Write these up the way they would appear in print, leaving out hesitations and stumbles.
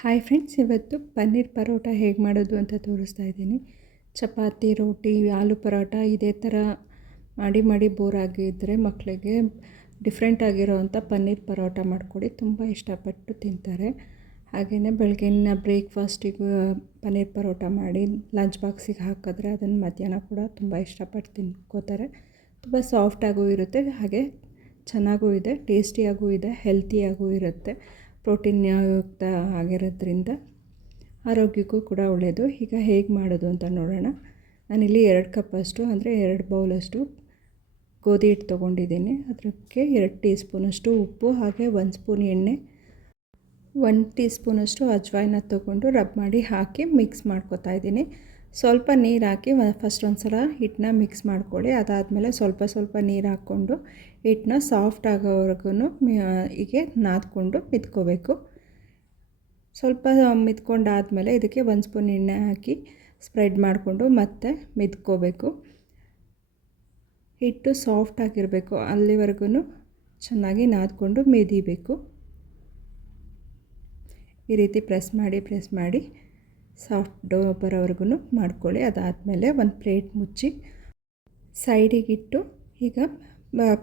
Hi friends, ಇವತ್ತು ಪನ್ನೀರ್ ಪರೋಟ ಹೇಗೆ ಮಾಡೋದು ಅಂತ ತೋರಿಸ್ತಾ ಇದ್ದೀನಿ. ಚಪಾತಿ, ರೋಟಿ, ಆಲೂ ಪರೋಟ ಇದೇ ಥರ ಮಾಡಿ ಬೋರ್ ಆಗಿದ್ದರೆ ಮಕ್ಕಳಿಗೆ ಡಿಫ್ರೆಂಟ್ ಆಗಿರೋವಂಥ ಪನ್ನೀರ್ ಪರೋಟ ಮಾಡಿಕೊಡಿ, ತುಂಬ ಇಷ್ಟಪಟ್ಟು ತಿಂತಾರೆ. ಹಾಗೆಯೇ ಬೆಳಗ್ಗಿನ ಬ್ರೇಕ್ಫಾಸ್ಟಿಗೆ ಪನ್ನೀರ್ ಪರೋಟ ಮಾಡಿ ಲಂಚ್ ಬಾಕ್ಸಿಗೆ ಹಾಕಿದ್ರೆ ಅದನ್ನು ಮಧ್ಯಾಹ್ನ ಕೂಡ ತುಂಬ ಇಷ್ಟಪಟ್ಟು ತಿನ್ಕೋತಾರೆ. ತುಂಬ ಸಾಫ್ಟಾಗೂ ಇರುತ್ತೆ, ಹಾಗೆ ಚೆನ್ನಾಗೂ ಇದೆ, ಟೇಸ್ಟಿಯಾಗೂ ಇದೆ, ಹೆಲ್ತಿಯಾಗೂ ಇರುತ್ತೆ. ಪ್ರೋಟೀನ್ ಯುಕ್ತ ಆಗಿರೋದ್ರಿಂದ ಆರೋಗ್ಯಕ್ಕೂ ಕೂಡ ಒಳ್ಳೆಯದು. ಈಗ ಹೇಗೆ ಮಾಡೋದು ಅಂತ ನೋಡೋಣ. ನಾನಿಲ್ಲಿ 2 ಕಪ್ಪಷ್ಟು ಅಂದರೆ 2 ಬೌಲಷ್ಟು ಗೋಧಿ ಹಿಟ್ಟು ತೊಗೊಂಡಿದ್ದೀನಿ. ಅದಕ್ಕೆ 2 ಟೀ ಸ್ಪೂನಷ್ಟು ಉಪ್ಪು, ಹಾಗೆ 1 ಸ್ಪೂನ್ ಎಣ್ಣೆ, 1 ಟೀ ಸ್ಪೂನಷ್ಟು ಅಜ್ವಾಯಿನ ತೊಗೊಂಡು ರಬ್ ಮಾಡಿ ಹಾಕಿ ಮಿಕ್ಸ್ ಮಾಡ್ಕೊತಾ ಇದ್ದೀನಿ. ಸ್ವಲ್ಪ ನೀರು ಹಾಕಿ ಫಸ್ಟ್ ಒಂದು ಸಲ ಹಿಟ್ಟನ್ನ ಮಿಕ್ಸ್ ಮಾಡ್ಕೊಳ್ಳಿ. ಅದಾದಮೇಲೆ ಸ್ವಲ್ಪ ನೀರು ಹಾಕ್ಕೊಂಡು ಹಿಟ್ಟನ್ನ ಸಾಫ್ಟ್ ಆಗೋವರೆಗೂ ಹೀಗೆ ನಾದ್ಕೊಂಡು ಮಿದ್ಕೋಬೇಕು. ಸ್ವಲ್ಪ ಮಿದ್ಕೊಂಡಾದಮೇಲೆ ಇದಕ್ಕೆ 1 ಸ್ಪೂನ್ ಎಣ್ಣೆ ಹಾಕಿ ಸ್ಪ್ರೆಡ್ ಮಾಡಿಕೊಂಡು ಮತ್ತೆ ಮಿದ್ಕೋಬೇಕು. ಹಿಟ್ಟು ಸಾಫ್ಟ್ ಆಗಿರಬೇಕು, ಅಲ್ಲಿವರೆಗೂ ಚೆನ್ನಾಗಿ ನಾದ್ಕೊಂಡು ಮೆದಿಬೇಕು. ಈ ರೀತಿ ಪ್ರೆಸ್ ಮಾಡಿ ಸಾಫ್ಟ್ ಡೋ ಬರೋವರೆಗೂ ಮಾಡ್ಕೊಳ್ಳಿ. ಅದಾದಮೇಲೆ ಒಂದು ಪ್ಲೇಟ್ ಮುಚ್ಚಿ ಸೈಡಿಗಿಟ್ಟು ಈಗ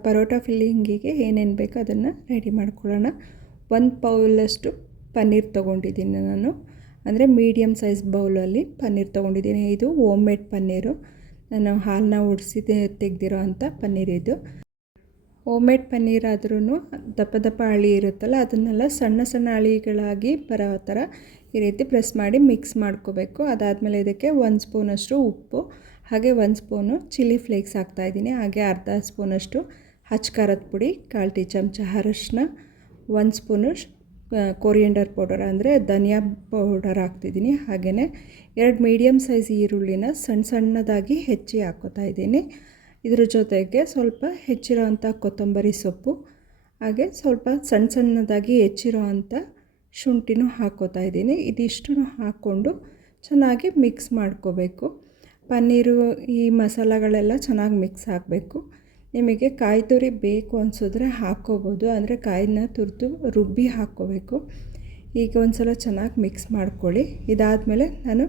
ಪರೋಟ ಫಿಲ್ಲಿಂಗಿಗೆ ಏನೇನು ಬೇಕೋ ಅದನ್ನು ರೆಡಿ ಮಾಡ್ಕೊಳ್ಳೋಣ. 1 ಬೌಲಷ್ಟು ಪನ್ನೀರ್ ತೊಗೊಂಡಿದ್ದೀನಿ ನಾನು, ಅಂದರೆ ಮೀಡಿಯಮ್ ಸೈಜ್ ಬೌಲಲ್ಲಿ ಪನ್ನೀರ್ ತೊಗೊಂಡಿದ್ದೀನಿ. ಇದು ಹೋಮ್ ಮೇಡ್ ಪನ್ನೀರು, ನಾನು ಹಾಲನ್ನ ಉಡಿಸಿ ತೆಗೆದಿರೋ ಅಂಥ ಪನ್ನೀರ್ ಇದು. ಹೋಮ್ ಮೇಡ್ ಪನ್ನೀರ್ ಆದ್ರೂ ದಪ್ಪ ಅಳಿ ಇರುತ್ತಲ್ಲ, ಅದನ್ನೆಲ್ಲ ಸಣ್ಣ ಅಳಿಗಳಾಗಿ ಬರೋ ಥರ ಈ ರೀತಿ ಪ್ರೆಸ್ ಮಾಡಿ ಮಿಕ್ಸ್ ಮಾಡ್ಕೋಬೇಕು. ಅದಾದಮೇಲೆ ಇದಕ್ಕೆ 1 ಸ್ಪೂನಷ್ಟು ಉಪ್ಪು, ಹಾಗೆ 1 ಸ್ಪೂನು ಚಿಲ್ಲಿ ಫ್ಲೇಕ್ಸ್ ಹಾಕ್ತಾಯಿದ್ದೀನಿ. ಹಾಗೆ ಅರ್ಧ ಸ್ಪೂನಷ್ಟು ಹಚ್ಚ ಖಾರದ ಪುಡಿ, 1/4 ಟೀ ಚಮಚ ಅರಶಿನ, 1 ಸ್ಪೂನು ಕೊರಿಯಂಡರ್ ಪೌಡರ್ ಅಂದರೆ ಧನಿಯಾ ಪೌಡರ್ ಹಾಕ್ತಿದ್ದೀನಿ. ಹಾಗೆಯೇ 2 ಮೀಡಿಯಮ್ ಸೈಜ್ ಈರುಳ್ಳಿನ ಸಣ್ಣದಾಗಿ ಹೆಚ್ಚಿ ಹಾಕ್ಕೋತಾ ಇದ್ದೀನಿ. ಇದ್ರ ಜೊತೆಗೆ ಸ್ವಲ್ಪ ಹೆಚ್ಚಿರೋವಂಥ ಕೊತ್ತಂಬರಿ ಸೊಪ್ಪು, ಹಾಗೆ ಸ್ವಲ್ಪ ಸಣ್ಣದಾಗಿ ಹೆಚ್ಚಿರೋ ಅಂಥ ಶುಂಠಿನೂ ಹಾಕ್ಕೋತಾ ಇದ್ದೀನಿ. ಇದಿಷ್ಟು ಹಾಕ್ಕೊಂಡು ಚೆನ್ನಾಗಿ ಮಿಕ್ಸ್ ಮಾಡ್ಕೋಬೇಕು. ಪನ್ನೀರು ಈ ಮಸಾಲೆಗಳೆಲ್ಲ ಚೆನ್ನಾಗಿ ಮಿಕ್ಸ್ ಆಗಬೇಕು. ನಿಮಗೆ ಕಾಯಿ ತುರಿ ಬೇಕು ಅನಿಸಿದ್ರೆ ಹಾಕ್ಕೋಬೋದು, ಅಂದರೆ ಕಾಯಿನ ತುರಿದು ರುಬ್ಬಿ ಹಾಕ್ಕೋಬೇಕು. ಈಗ ಒಂದು ಸಲ ಚೆನ್ನಾಗಿ ಮಿಕ್ಸ್ ಮಾಡ್ಕೊಳ್ಳಿ. ಇದಾದಮೇಲೆ ನಾನು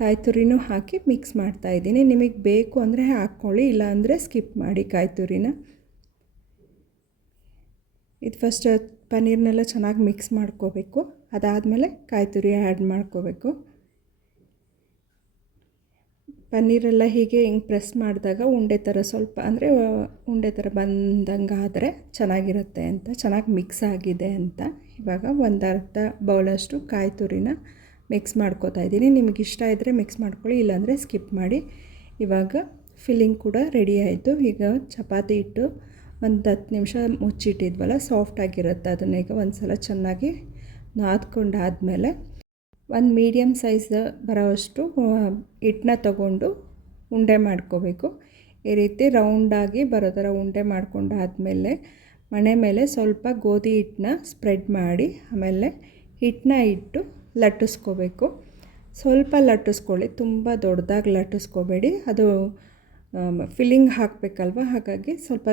ಕಾಯಿ ತುರಿನೂ ಹಾಕಿ ಮಿಕ್ಸ್ ಮಾಡ್ತಾಯಿದ್ದೀನಿ. ನಿಮಗೆ ಬೇಕು ಅಂದರೆ ಹಾಕ್ಕೊಳ್ಳಿ, ಇಲ್ಲಾಂದರೆ ಸ್ಕಿಪ್ ಮಾಡಿ ಕಾಯಿ ತುರಿನ. ಇದು ಫಸ್ಟ್ ಪನ್ನೀರ್ನೆಲ್ಲ ಚೆನ್ನಾಗಿ ಮಿಕ್ಸ್ ಮಾಡ್ಕೋಬೇಕು. ಅದಾದಮೇಲೆ ಕಾಯಿ ತುರಿ ಆ್ಯಡ್ ಮಾಡ್ಕೋಬೇಕು. ಪನ್ನೀರೆಲ್ಲ ಹೀಗೆ ಹಿಂಗೆ ಪ್ರೆಸ್ ಮಾಡಿದಾಗ ಉಂಡೆ ಥರ ಸ್ವಲ್ಪ ಅಂದರೆ ಉಂಡೆ ಥರ ಬಂದಂಗೆ ಆದರೆ ಚೆನ್ನಾಗಿರುತ್ತೆ ಅಂತ, ಚೆನ್ನಾಗಿ ಮಿಕ್ಸ್ ಆಗಿದೆ ಅಂತ. ಇವಾಗ 1/2 ಬೌಲಷ್ಟು ಕಾಯಿ ತುರಿನ ಮಿಕ್ಸ್ ಮಾಡ್ಕೋತಾ ಇದ್ದೀನಿ. ನಿಮಗೆ ಇಷ್ಟ ಇದ್ದರೆ ಮಿಕ್ಸ್ ಮಾಡ್ಕೊಳ್ಳಿ, ಇಲ್ಲಾಂದರೆ ಸ್ಕಿಪ್ ಮಾಡಿ. ಇವಾಗ ಫಿಲ್ಲಿಂಗ್ ಕೂಡ ರೆಡಿ ಆಯಿತು. ಈಗ ಚಪಾತಿ ಹಿಟ್ಟು ಒಂದು 10 ನಿಮಿಷ ಮುಚ್ಚಿಟ್ಟಿದ್ವಲ್ಲ, ಸಾಫ್ಟಾಗಿರುತ್ತೆ. ಅದನ್ನ ಈಗ ಒಂದು ಸಲ ಚೆನ್ನಾಗಿ ನಾದ್ಕೊಂಡಾದಮೇಲೆ ಒಂದು ಮೀಡಿಯಮ್ ಸೈಜ್ ಬರೋವಷ್ಟು ಹಿಟ್ಟನ್ನ ತಗೊಂಡು ಉಂಡೆ ಮಾಡ್ಕೋಬೇಕು. ಈ ರೀತಿ ರೌಂಡಾಗಿ ಬರೋ ಥರ ಉಂಡೆ ಮಾಡ್ಕೊಂಡಾದಮೇಲೆ ಮಣೆ ಮೇಲೆ ಸ್ವಲ್ಪ ಗೋಧಿ ಹಿಟ್ಟನ್ನ ಸ್ಪ್ರೆಡ್ ಮಾಡಿ ಆಮೇಲೆ ಹಿಟ್ಟನ್ನ ಇಟ್ಟು ಲಟ್ಟಿಸ್ಕೋಬೇಕು. ಸ್ವಲ್ಪ ಲಟ್ಟಿಸ್ಕೊಳ್ಳಿ, ತುಂಬ ದೊಡ್ಡದಾಗಿ ಲಟ್ಟಿಸ್ಕೋಬೇಡಿ, ಅದು ಫಿಲ್ಲಿಂಗ್ ಹಾಕಬೇಕಲ್ವ, ಹಾಗಾಗಿ ಸ್ವಲ್ಪ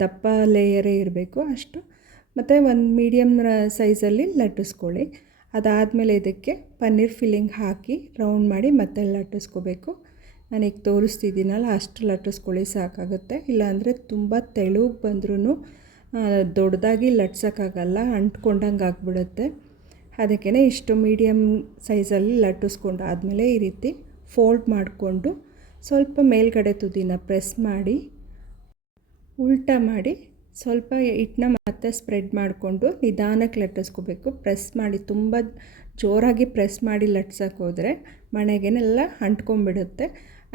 ದಪ್ಪ ಲೇಯರೇ ಇರಬೇಕು ಅಷ್ಟು. ಮತ್ತು ಒಂದು ಮೀಡಿಯಮ್ ಸೈಜಲ್ಲಿ ಲಟ್ಟಿಸ್ಕೊಳ್ಳಿ. ಅದಾದಮೇಲೆ ಇದಕ್ಕೆ ಪನ್ನೀರ್ ಫಿಲ್ಲಿಂಗ್ ಹಾಕಿ ರೌಂಡ್ ಮಾಡಿ ಮತ್ತೆ ಲಟ್ಟಿಸ್ಕೋಬೇಕು. ನಾನೀಗ ತೋರಿಸ್ತಿದ್ದೀನಲ್ಲ ಅಷ್ಟು ಲಟ್ಟಿಸ್ಕೊಳ್ಳಿ ಸಾಕಾಗುತ್ತೆ. ಇಲ್ಲಾಂದರೆ ತುಂಬ ತೆಳುಗೆ ಬಂದ್ರೂ ದೊಡ್ಡದಾಗಿ ಲಟ್ಸೋಕ್ಕಾಗಲ್ಲ, ಅಂಟ್ಕೊಂಡಂಗೆ ಆಗಿಬಿಡುತ್ತೆ. ಅದಕ್ಕೇ ಇಷ್ಟು ಮೀಡಿಯಮ್ ಸೈಜಲ್ಲಿ ಲಟ್ಟಿಸ್ಕೊಂಡಾದಮೇಲೆ ಈ ರೀತಿ ಫೋಲ್ಡ್ ಮಾಡಿಕೊಂಡು ಸ್ವಲ್ಪ ಮೇಲ್ಗಡೆ ತುದಿನ ಪ್ರೆಸ್ ಮಾಡಿ ಉಲ್ಟಾ ಮಾಡಿ ಸ್ವಲ್ಪ ಹಿಟ್ಟನ್ನ ಮತ್ತೆ ಸ್ಪ್ರೆಡ್ ಮಾಡಿಕೊಂಡು ನಿಧಾನಕ್ಕೆ ಲಟ್ಟಿಸ್ಕೋಬೇಕು. ಪ್ರೆಸ್ ಮಾಡಿ ತುಂಬ ಜೋರಾಗಿ ಪ್ರೆಸ್ ಮಾಡಿ ಲಟ್ಸೋಕೆ ಹೋದರೆ ಮಣೆಗೆನೆಲ್ಲ ಅಂಟ್ಕೊಂಡ್ಬಿಡುತ್ತೆ.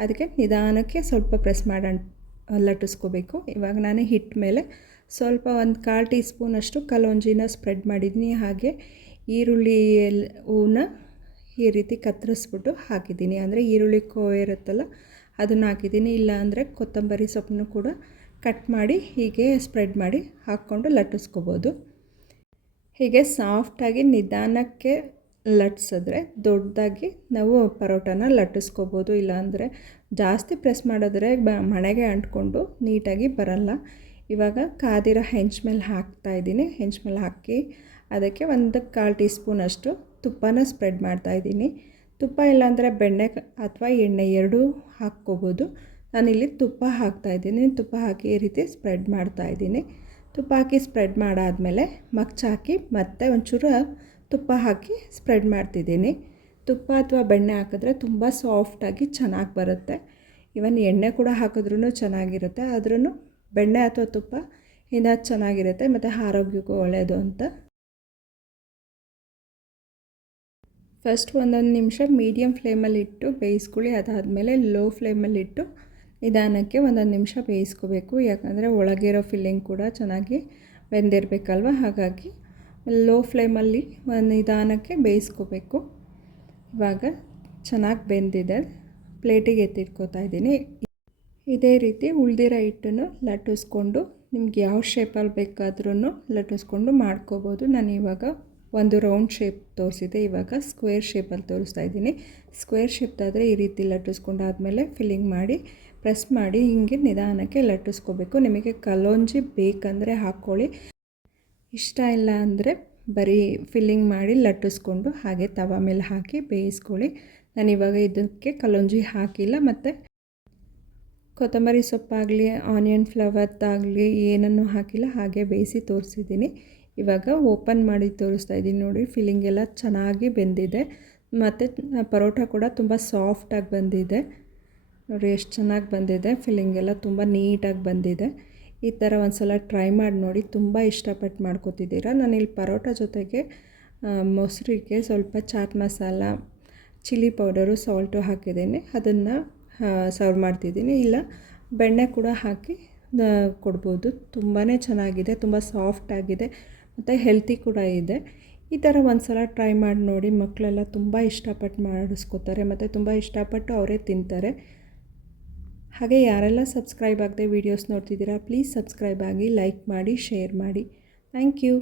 ಅದಕ್ಕೆ ನಿಧಾನಕ್ಕೆ ಸ್ವಲ್ಪ ಪ್ರೆಸ್ ಮಾಡಿ ಲಟ್ಟಿಸ್ಕೋಬೇಕು. ಇವಾಗ ನಾನು ಹಿಟ್ಟು ಮೇಲೆ ಸ್ವಲ್ಪ 1/4 ಟೀ ಸ್ಪೂನಷ್ಟು ಕಲೋಂಜಿನ ಸ್ಪ್ರೆಡ್ ಮಾಡಿದ್ದೀನಿ. ಹಾಗೆ ಈರುಳ್ಳಿ ಹೂವನ್ನ ಈ ರೀತಿ ಕತ್ತರಿಸ್ಬಿಟ್ಟು ಹಾಕಿದ್ದೀನಿ, ಅಂದರೆ ಈರುಳ್ಳಿ ಕೋವೆ ಇರುತ್ತಲ್ಲ ಅದನ್ನು ಹಾಕಿದ್ದೀನಿ. ಇಲ್ಲ ಅಂದರೆ ಕೊತ್ತಂಬರಿ ಸೊಪ್ಪನ್ನು ಕೂಡ ಕಟ್ ಮಾಡಿ ಹೀಗೆ ಸ್ಪ್ರೆಡ್ ಮಾಡಿ ಹಾಕ್ಕೊಂಡು ಲಟ್ಟಿಸ್ಕೋಬೋದು. ಹೀಗೆ ಸಾಫ್ಟಾಗಿ ನಿಧಾನಕ್ಕೆ ಲಟ್ಟಿಸಿದ್ರೆ ದೊಡ್ಡದಾಗಿ ನಾವು ಪರೋಟನ ಲಟ್ಟಿಸ್ಕೋಬೋದು. ಇಲ್ಲಾಂದರೆ ಜಾಸ್ತಿ ಪ್ರೆಸ್ ಮಾಡಿದ್ರೆ ಮಣೆಗೆ ಅಂಟ್ಕೊಂಡು ನೀಟಾಗಿ ಬರಲ್ಲ. ಇವಾಗ ಕಾದಿರೋ ಹೆಂಚು ಮೇಲೆ ಹಾಕ್ತಾಯಿದ್ದೀನಿ. ಹೆಂಚು ಮೇಲೆ ಹಾಕಿ ಅದಕ್ಕೆ 1/4 ಟೀ ಸ್ಪೂನಷ್ಟು ತುಪ್ಪನ ಸ್ಪ್ರೆಡ್ ಮಾಡ್ತಾಯಿದ್ದೀನಿ. ತುಪ್ಪ ಇಲ್ಲಾಂದರೆ ಬೆಣ್ಣೆ ಅಥವಾ ಎಣ್ಣೆ ಎರಡೂ ಹಾಕ್ಕೋಬೋದು. ನಾನಿಲ್ಲಿ ತುಪ್ಪ ಹಾಕ್ತಾಯಿದ್ದೀನಿ. ತುಪ್ಪ ಹಾಕಿ ಈ ರೀತಿ ಸ್ಪ್ರೆಡ್ ಮಾಡ್ತಾಯಿದ್ದೀನಿ. ತುಪ್ಪ ಹಾಕಿ ಸ್ಪ್ರೆಡ್ ಮಾಡಾದಮೇಲೆ ಮಗ್ಚಾಕಿ ಮತ್ತೆ ಒಂಚೂರು ತುಪ್ಪ ಹಾಕಿ ಸ್ಪ್ರೆಡ್ ಮಾಡ್ತಿದ್ದೀನಿ. ತುಪ್ಪ ಅಥವಾ ಬೆಣ್ಣೆ ಹಾಕಿದ್ರೆ ತುಂಬ ಸಾಫ್ಟಾಗಿ ಚೆನ್ನಾಗಿ ಬರುತ್ತೆ. ಇವನ್ ಎಣ್ಣೆ ಕೂಡ ಹಾಕಿದ್ರೂ ಚೆನ್ನಾಗಿರುತ್ತೆ. ಆದ್ರೂ ಬೆಣ್ಣೆ ಅಥವಾ ತುಪ್ಪ ಇನ್ನೂ ಚೆನ್ನಾಗಿರುತ್ತೆ ಮತ್ತು ಆರೋಗ್ಯಕ್ಕೂ ಒಳ್ಳೆಯದು ಅಂತ. ಫಸ್ಟ್ ಒಂದೊಂದು ನಿಮಿಷ ಮೀಡಿಯಮ್ ಫ್ಲೇಮಲ್ಲಿಟ್ಟು ಬೇಯಿಸ್ಕೊಳ್ಳಿ. ಅದಾದಮೇಲೆ ಲೋ ಫ್ಲೇಮಲ್ಲಿಟ್ಟು ನಿಧಾನಕ್ಕೆ ಒಂದೊಂದು ನಿಮಿಷ ಬೇಯಿಸ್ಕೋಬೇಕು. ಯಾಕಂದರೆ ಒಳಗಿರೋ ಫಿಲ್ಲಿಂಗ್ ಕೂಡ ಚೆನ್ನಾಗಿ ಬೆಂದಿರಬೇಕಲ್ವ, ಹಾಗಾಗಿ ಲೋ ಫ್ಲೇಮಲ್ಲಿ ನಿಧಾನಕ್ಕೆ ಬೇಯಿಸ್ಕೋಬೇಕು. ಇವಾಗ ಚೆನ್ನಾಗಿ ಬೆಂದಿದೆ. ಪ್ಲೇಟಿಗೆ ಎತ್ತಿಟ್ಕೋತಾ ಇದ್ದೀನಿ. ಇದೇ ರೀತಿ ಉಳಿದಿರೋ ಹಿಟ್ಟನ್ನು ಲಟ್ಟಿಸ್ಕೊಂಡು ನಿಮ್ಗೆ ಯಾವ ಶೇಪಲ್ಲಿ ಬೇಕಾದ್ರೂ ಲಟ್ಟಿಸ್ಕೊಂಡು ಮಾಡ್ಕೋಬೋದು. ನಾನು ಇವಾಗ ಒಂದು ರೌಂಡ್ ಶೇಪ್ ತೋರಿಸಿದೆ, ಇವಾಗ ಸ್ಕ್ವೇರ್ ಶೇಪಲ್ಲಿ ತೋರಿಸ್ತಾ ಇದ್ದೀನಿ. ಸ್ಕ್ವೇರ್ ಶೇಪ್ದಾದರೆ ಈ ರೀತಿ ಲಟ್ಟಿಸ್ಕೊಂಡಾದಮೇಲೆ ಫಿಲ್ಲಿಂಗ್ ಮಾಡಿ ಪ್ರೆಸ್ ಮಾಡಿ ಹೀಗೆ ನಿಧಾನಕ್ಕೆ ಲಟ್ಟಿಸ್ಕೋಬೇಕು. ನಿಮಗೆ ಕಲೋಂಜಿ ಬೇಕಂದರೆ ಹಾಕ್ಕೊಳ್ಳಿ, ಇಷ್ಟ ಇಲ್ಲ ಅಂದರೆ ಬರೀ ಫಿಲ್ಲಿಂಗ್ ಮಾಡಿ ಲಟ್ಟಿಸ್ಕೊಂಡು ಹಾಗೆ ತವ ಮೇಲೆ ಹಾಕಿ ಬೇಯಿಸ್ಕೊಳ್ಳಿ. ನಾನಿವಾಗ ಇದಕ್ಕೆ ಕಲೋಂಜಿ ಹಾಕಿಲ್ಲ ಮತ್ತು ಕೊತ್ತಂಬರಿ ಸೊಪ್ಪಾಗಲಿ ಆನಿಯನ್ ಫ್ಲವರ್ದಾಗಲಿ ಏನನ್ನೂ ಹಾಕಿಲ್ಲ, ಹಾಗೆ ಬೇಯಿಸಿ ತೋರಿಸಿದ್ದೀನಿ. ಇವಾಗ ಓಪನ್ ಮಾಡಿ ತೋರಿಸ್ತಾ ಇದ್ದೀನಿ ನೋಡಿ. ಫಿಲ್ಲಿಂಗ್ ಎಲ್ಲ ಚೆನ್ನಾಗಿ ಬೆಂದಿದೆ ಮತ್ತು ಪರೋಟ ಕೂಡ ತುಂಬ ಸಾಫ್ಟಾಗಿ ಬಂದಿದೆ ನೋಡಿ. ಎಷ್ಟು ಚೆನ್ನಾಗಿ ಬಂದಿದೆ, ಫಿಲ್ಲಿಂಗ್ ಎಲ್ಲ ತುಂಬ ನೀಟಾಗಿ ಬಂದಿದೆ. ಈ ಥರ ಒಂದು ಸಲ ಟ್ರೈ ಮಾಡಿ ನೋಡಿ, ತುಂಬ ಇಷ್ಟಪಟ್ಟು ಮಾಡ್ಕೋತಿದ್ದೀರಾ. ನಾನಿಲ್ಲಿ ಪರೋಟ ಜೊತೆಗೆ ಮೊಸರಿಗೆ ಸ್ವಲ್ಪ chaat masala, chilli powder, salt ಹಾಕಿದ್ದೀನಿ. ಅದನ್ನು ಸರ್ವ್ ಮಾಡ್ತಿದ್ದೀನಿ. ಇಲ್ಲ ಬೆಣ್ಣೆ ಕೂಡ ಹಾಕಿ ಕೊಡ್ಬೋದು. ತುಂಬಾ ಚೆನ್ನಾಗಿದೆ, ತುಂಬ ಸಾಫ್ಟಾಗಿದೆ ಮತ್ತು ಹೆಲ್ತಿ ಕೂಡ ಇದೆ. ಈ ಥರ ಒಂದು ಸಲ ಟ್ರೈ ಮಾಡಿ ನೋಡಿ. ಮಕ್ಕಳೆಲ್ಲ ತುಂಬ ಇಷ್ಟಪಟ್ಟು ಮಾಡಿಸ್ಕೋತಾರೆ ಮತ್ತು ತುಂಬ ಇಷ್ಟಪಟ್ಟು ಅವರೇ ತಿಂತಾರೆ. ಹಾಗೆ ಯಾರೆಲ್ಲ ಸಬ್ಸ್ಕ್ರೈಬ್ ಆಗದೆ ವೀಡಿಯೋಸ್ ನೋಡ್ತಿದ್ದೀರಾ, ಪ್ಲೀಸ್ ಸಬ್ಸ್ಕ್ರೈಬ್ ಆಗಿ, ಲೈಕ್ ಮಾಡಿ, ಶೇರ್ ಮಾಡಿ. Thank you.